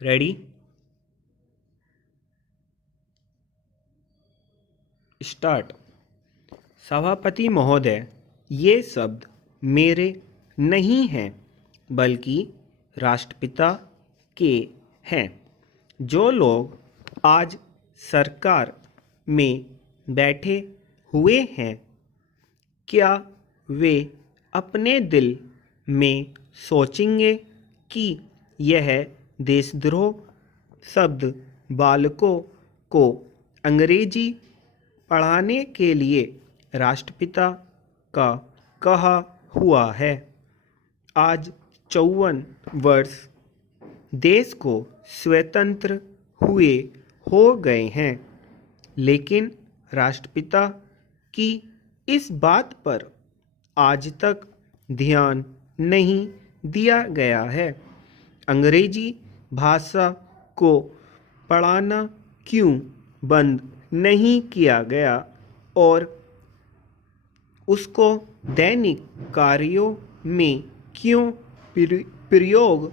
Ready start. सभापति महोदय, ये शब्द मेरे नहीं हैं बल्कि राष्ट्रपिता के हैं। जो लोग आज सरकार में बैठे हुए हैं, क्या वे अपने दिल में सोचेंगे कि यह देशद्रोह शब्द बालकों को अंग्रेजी पढ़ाने के लिए राष्ट्रपिता का कहा हुआ है? आज 54 वर्ष देश को स्वतंत्र हुए हो गए हैं, लेकिन राष्ट्रपिता की इस बात पर आज तक ध्यान नहीं दिया गया है। अंग्रेजी भाषा को पढ़ाना क्यों बंद नहीं किया गया और उसको दैनिक कार्यों में क्यों प्रयोग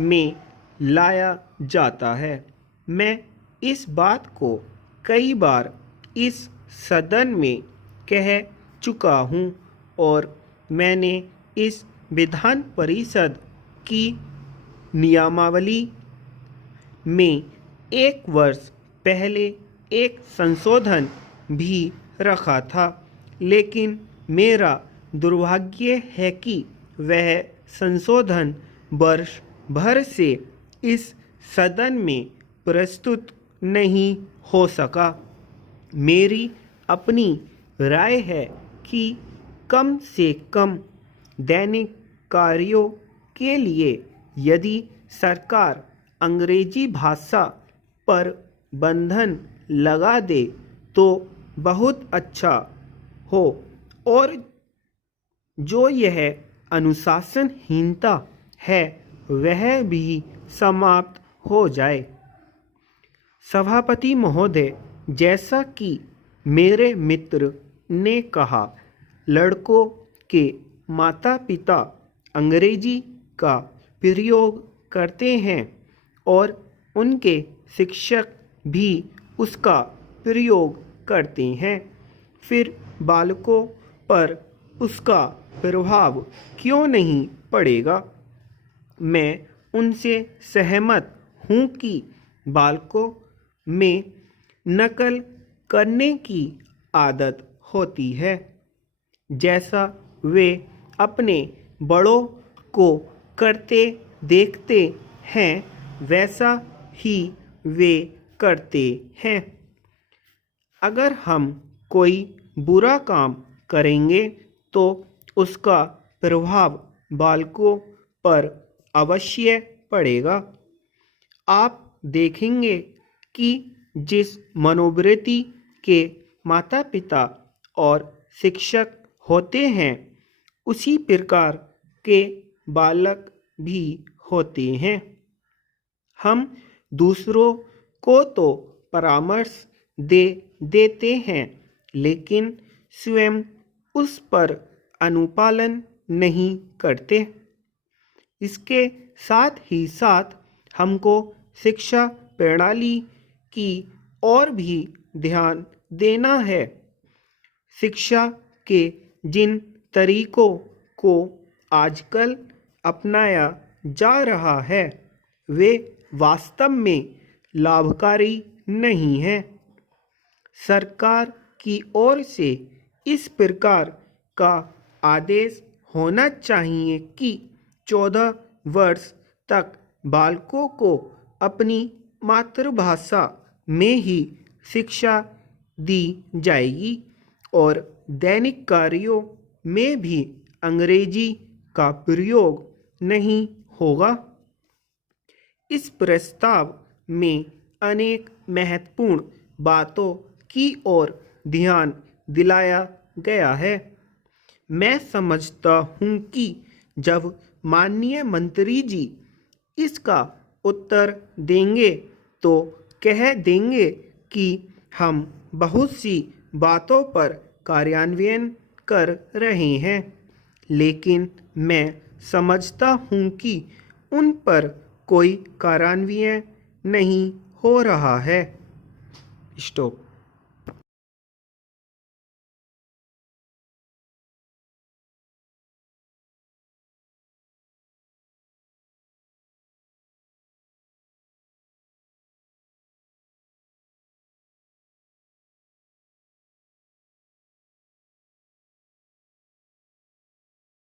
में लाया जाता है? मैं इस बात को कई बार इस सदन में कह चुका हूँ और मैंने इस विधान परिषद की नियमावली में 1 वर्ष पहले एक संशोधन भी रखा था, लेकिन मेरा दुर्भाग्य है कि वह संशोधन वर्ष भर से इस सदन में प्रस्तुत नहीं हो सका। मेरी अपनी राय है कि कम से कम दैनिक कार्यों के लिए यदि सरकार अंग्रेजी भाषा पर बंधन लगा दे तो बहुत अच्छा हो और जो यह अनुशासनहीनता है वह भी समाप्त हो जाए। सभापति महोदय, जैसा कि मेरे मित्र ने कहा, लड़कों के माता पिता अंग्रेजी का प्रयोग करते हैं और उनके शिक्षक भी उसका प्रयोग करते हैं, फिर बालकों पर उसका प्रभाव क्यों नहीं पड़ेगा? मैं उनसे सहमत हूँ कि बालकों में नकल करने की आदत होती है। जैसा वे अपने बड़ों को करते देखते हैं वैसा ही वे करते हैं। अगर हम कोई बुरा काम करेंगे तो उसका प्रभाव बालकों पर अवश्य पड़ेगा। आप देखेंगे कि जिस मनोवृत्ति के माता पिता और शिक्षक होते हैं उसी प्रकार के बालक भी होते हैं। हम दूसरों को तो परामर्श दे देते हैं, लेकिन स्वयं उस पर अनुपालन नहीं करते। इसके साथ ही साथ हमको शिक्षा प्रणाली की ओर भी ध्यान देना है। शिक्षा के जिन तरीकों को आजकल अपनाया जा रहा है वे वास्तव में लाभकारी नहीं है। सरकार की ओर से इस प्रकार का आदेश होना चाहिए कि 14 वर्ष तक बालकों को अपनी मातृभाषा में ही शिक्षा दी जाएगी और दैनिक कार्यों में भी अंग्रेजी का प्रयोग नहीं होगा। इस प्रस्ताव में अनेक महत्वपूर्ण बातों की ओर ध्यान दिलाया गया है। मैं समझता हूँ कि जब माननीय मंत्री जी इसका उत्तर देंगे तो कह देंगे कि हम बहुत सी बातों पर कार्यान्वयन कर रहे हैं, लेकिन मैं समझता हूँ कि उन पर कोई कार्यान्वयन नहीं हो रहा है। स्टॉप।